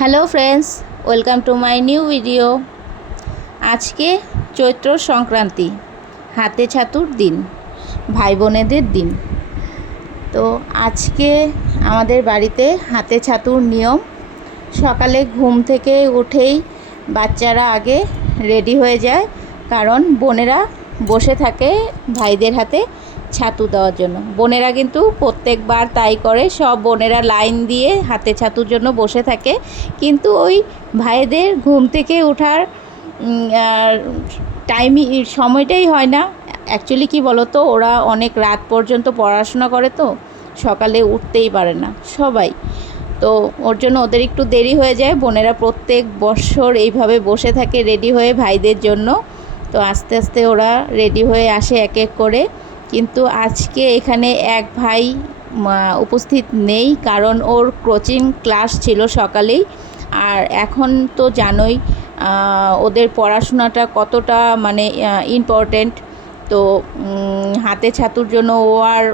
Hello friends, welcome to my new video. আজকে চৈত্র সংক্রান্তি, হাতে ছাতুর দিন, ভাই বোনেদের দিন। তো আজকে আমাদের বাড়িতে হাতে ছাতুর নিয়ম। সকালে ঘুম থেকে উঠেই বাচ্চারা আগে রেডি হয়ে যায়, কারণ বোনেরা বসে থাকে ভাইদের হাতে ছাতু দেওয়ার জন্য। বোনেরা কিন্তু প্রত্যেকবার তাই করে, সব বোনেরা লাইন দিয়ে হাতে ছাতুর জন্য বসে থাকে। কিন্তু ওই ভাইদের ঘুম থেকে ওঠার সময়টাই হয় না। অ্যাকচুয়ালি কি বলো তো, ওরা অনেক রাত পর্যন্ত পড়াশোনা করে, তো সকালে উঠতেই পারে না সবাই। তো ওর জন্য ওদের একটু দেরি হয়ে যায়। বোনেরা প্রত্যেক বছর এইভাবে বসে থাকে রেডি হয়ে ভাইদের জন্য। তো আস্তে আস্তে ওরা রেডি হয়ে আসে এক এক করে। কিন্তু আজকে এখানে এক ভাই উপস্থিত নেই, কারণ ওর কোচিং ক্লাস ছিল সকালেই। আর এখন তো জানোই ওদের পড়াশোনাটা কতটা ইম্পর্ট্যান্ট। তো হাতে ছাতুর জন্য ও আর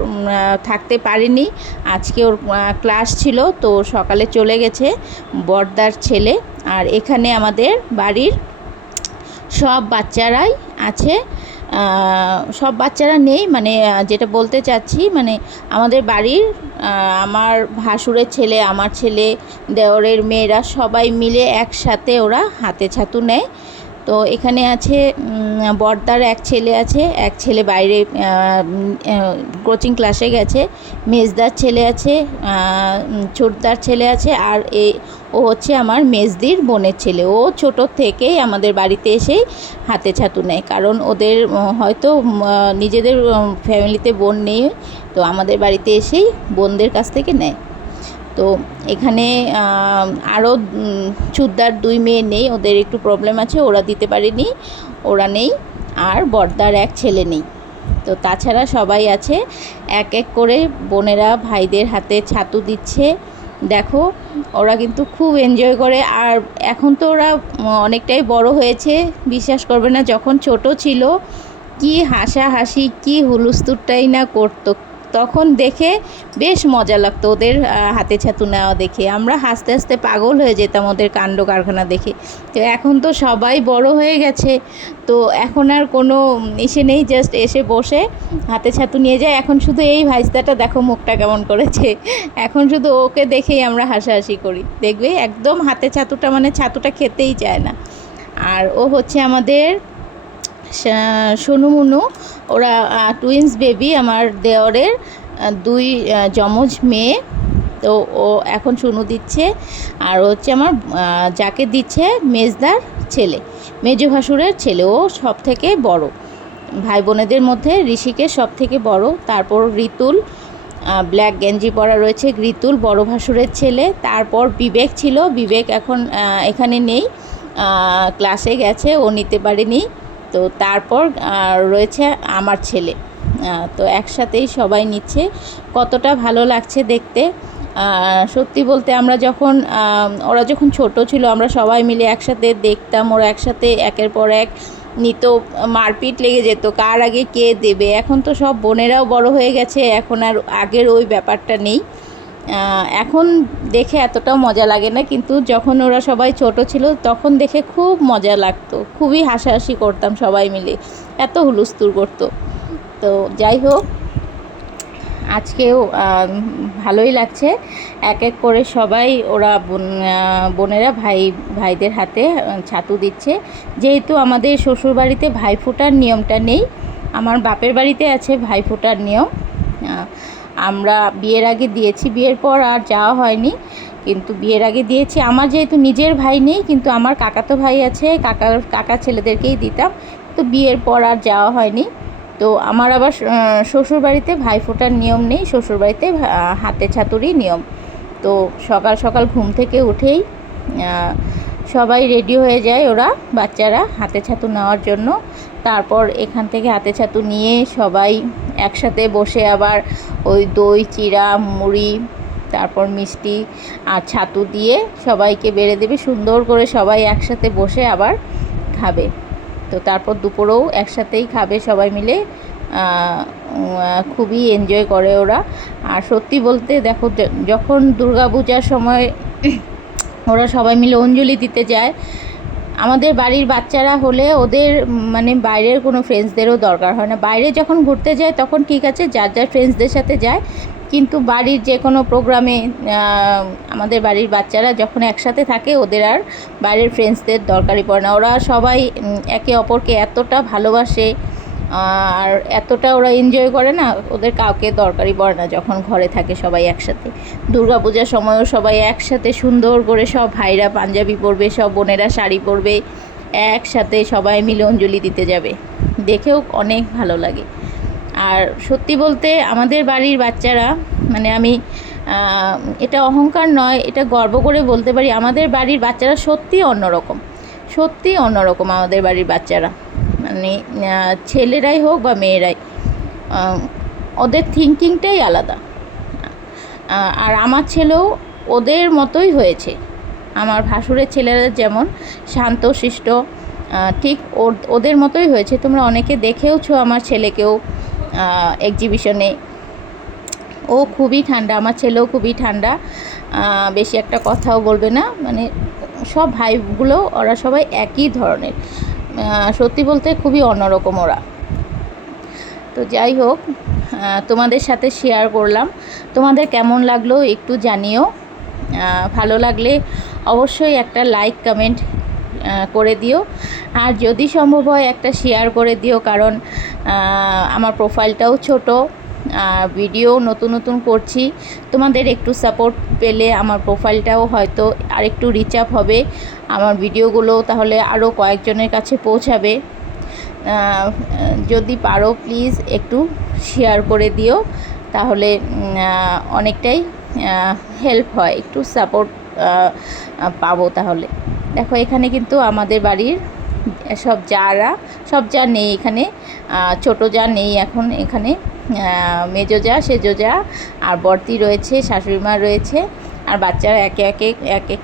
থাকতে পারেনি। আজকে ওর ক্লাস ছিল, তো সকালে চলে গেছে বড়দার ছেলে। আর এখানে আমাদের বাড়ির সব বাচ্চারাই আছে। সব বাচ্চারা নেই, যেটা বলতে চাচ্ছি, আমাদের বাড়ির আমার ভাসুরের ছেলে, আমার ছেলে, দেওরের মেয়েরা সবাই মিলে একসাথে ওরা হাতে ছাতু নেয়। তো এখানে আছে বড়দার এক ছেলে আছে, এক ছেলে বাইরে কোচিং ক্লাসে গেছে, মেজদার ছেলে আছে, ছোটদার ছেলে আছে, আর ও হচ্ছে আমার মেজদির বোনের ছেলে। ও ছোট থেকেই আমাদের বাড়িতে এসেই হাতে ছাতু নেয়, কারণ ওদের হয়তো নিজেদের ফ্যামিলিতে বোন নেই, তো আমাদের বাড়িতে এসেই বোনদের কাছ থেকে নেয়। তো এখানে আরও চুদ্দার দুই মেয়ে নেই, ওদের একটু প্রবলেম আছে, ওরা দিতে পারেনি, ওরা নেই। আর বড়দার এক ছেলে নেই। তো তাছাড়া সবাই আছে। এক এক করে বোনেরা ভাইদের হাতে ছাতু দিচ্ছে। দেখো, ওরা কিন্তু খুব এনজয় করে। আর এখন তো ওরা অনেকটাই বড় হয়েছে, বিশ্বাস করবে না, যখন ছোট ছিল কি হাসাহাসি, কি হুলুস্থুলটাই না করতো। তখন দেখে বেশ মজা লাগতো ওদের হাতে ছাতু নেওয়া দেখে। আমরা হাসতে হাসতে পাগল হয়ে যেতাম ওদের কাণ্ড কারখানা দেখে। তো এখন তো সবাই বড় হয়ে গেছে, তো এখন আর কোনো ইসে নেই, জাস্ট এসে বসে হাতে ছাতু নিয়ে যায়। এখন শুধু এই ভাইস্তাটা দেখো মুখটা কেমন করেছে, এখন শুধু ওকে দেখেই আমরা হাসাহাসি করি। দেখবে একদম হাতে ছাতুটা ছাতুটা খেতেই চায় না। আর ও হচ্ছে আমাদের সোনু মুনু, ওরা টুইন্স বেবি, আমার দেওরের দুই যমজ মেয়ে। তো ও এখন সোনু দিচ্ছে। আর হচ্ছে আমার যাকে দিচ্ছে মেজদার ছেলে, মেজো ভাসুরের ছেলে, ও সব থেকে বড় ভাই বোনেদের মধ্যে। ঋষিকেশ সব থেকে বড়, তারপর ঋতুল, ব্ল্যাক গেঞ্জি পরা রয়েছে, ঋতুল বড় ভাসুরের ছেলে। তারপর বিবেক ছিল, বিবেক এখন এখানে নেই, ক্লাসে গেছে, ও নিতে পারেনি। তো তারপর রয়েছে আমার ছেলে। তো একসাথেই সবাই নিচ্ছে। কতটা ভালো লাগছে দেখতে। সত্যি বলতে ওরা যখন ছোট ছিল, আমরা সবাই মিলে একসাথে দেখতাম, ওরা একসাথে একের পর এক নিত, মারপিট লেগে যেত কার আগে কে দেবে। এখন তো সব বোনেরাও বড় হয়ে গেছে, এখন আর আগের ওই ব্যাপারটা নেই। এখন দেখে এতটাও মজা লাগে না, কিন্তু যখন ওরা সবাই ছোট ছিল তখন দেখে খুব মজা লাগতো, খুবই হাসাহাসি করতাম সবাই মিলে, এত হুলস্থুল করতো। তো যাই হোক, আজকেও ভালোই লাগছে। এক এক করে সবাই ওরা বোনেরা ভাইদের হাতে ছাতু দিচ্ছে। যেহেতু আমাদের শ্বশুরবাড়িতে ভাইফোঁটার নিয়মটা নেই, আমার বাপের বাড়িতে আছে ভাইফোঁটার নিয়ম। আমরা বিয়ের আগে দিয়েছি, বিয়ের পর আর যাওয়া হয়নি, কিন্তু বিয়ের আগে দিয়েছি। আমার যেহেতু নিজের ভাই নেই, কিন্তু আমার কাকাতো ভাই আছে, কাকা ছেলেদেরকেই দিতাম। তো বিয়ের পর আর যাওয়া হয়নি। তো আমার আবার শ্বশুরবাড়িতে ভাইফোঁটার নিয়ম নেই, শ্বশুরবাড়িতে হাতে ছাতুরই নিয়ম। তো সকাল সকাল ঘুম থেকে উঠেই সবাই রেডি হয়ে যায়, ওরা বাচ্চারা হাতে ছাতু নেওয়ার জন্য। তারপর এখান থেকে হাতে ছাতু নিয়ে সবাই একসাথে বসে আবার ওই দই, চিড়া, মুড়ি, তারপর মিষ্টি আর ছাতু দিয়ে সবাইকে বেড়ে দেবে সুন্দর করে, সবাই একসাথে বসে আবার খাবে। তো তারপর দুপুরেও একসাথেই খাবে সবাই মিলে। খুবই এনজয় করে ওরা। আর সত্যি বলতে দেখো, যখন দুর্গাপূজার সময় ওরা সবাই মিলে অঞ্জলি দিতে যায়। আমাদের বাড়ির বাচ্চারা হলে ওদের মানে বাইরের কোনো ফ্রেন্ডসদেরও দরকার হয় না। বাইরে যখন ঘুরতে যায় তখন ঠিক আছে, যার যার ফ্রেন্ডসদের সাথে যায়, কিন্তু বাড়ির যে কোনো প্রোগ্রামে আমাদের বাড়ির বাচ্চারা যখন একসাথে থাকে ওদের আর বাইরের ফ্রেন্ডসদের দরকারই পড়ে না। ওরা সবাই একে অপরকে এতটা ভালোবাসে আর এতটা ওরা এনজয় করে না, ওদের কাউকে দরকারই পড়ে না যখন ঘরে থাকে সবাই একসাথে। দুর্গাপূজার সময়ও সবাই একসাথে সুন্দর করে সব ভাইরা পাঞ্জাবি পরবে, সব বোনেরা শাড়ি পরবে, একসাথে সবাই মিলে অঞ্জলি দিতে যাবে, দেখেও অনেক ভালো লাগে। আর সত্যি বলতে আমাদের বাড়ির বাচ্চারা, মানে আমি এটা অহংকার নয়, এটা গর্ব করে বলতে পারি, আমাদের বাড়ির বাচ্চারা সত্যিই অন্যরকম, সত্যিই অন্যরকম। আমাদের বাড়ির বাচ্চারা মানে ছেলেরাই হোক বা মেয়েরাই, ওদের থিঙ্কিংটাই আলাদা। আর আমার ছেলেও ওদের মতোই হয়েছে। আমার ভাসুরের ছেলেরা যেমন শান্তশিষ্ট, ঠিক ওদের মতোই হয়েছে। তোমরা অনেকে দেখেওছো আমার ছেলেকেও এক্সিবিশনে। ও খুবই ঠান্ডা, আমার ছেলেও খুবই ঠান্ডা, বেশি একটা কথাও বলবে না। মানে সব ভাইগুলো ওরা সবাই একই ধরনের, সত্যি বলতে খুবই অন্যরকম ওরা। তো যাই হোক, তোমাদের সাথে শেয়ার করলাম। তোমাদের কেমন লাগলো একটু জানিও। ভালো লাগলে অবশ্যই একটা লাইক কমেন্ট করে দিও, আর যদি সম্ভব হয় একটা শেয়ার করে দিও, কারণ আমার প্রোফাইলটাও ছোট, ভিডিও নতুন নতুন করছি। তোমাদের একটু সাপোর্ট পেলে আমার প্রোফাইলটাও হয়তো আরেকটু রিচ আপ হবে, আমার ভিডিওগুলো তাহলে আরও কয়েকজনের কাছে পৌঁছাবে। যদি পারো প্লিজ একটু শেয়ার করে দিও, তাহলে অনেকটাই হেল্প হয়, একটু সাপোর্ট পাবো তাহলে। দেখো এখানে কিন্তু আমাদের বাড়ির সব যা নেই এখানে, ছোট যা নেই এখন এখানে, মেজো যা, সেজো যা, আর বর্তি রয়েছে, শাশুড়ি মা রয়েছে, আর বাচ্চারা এক এক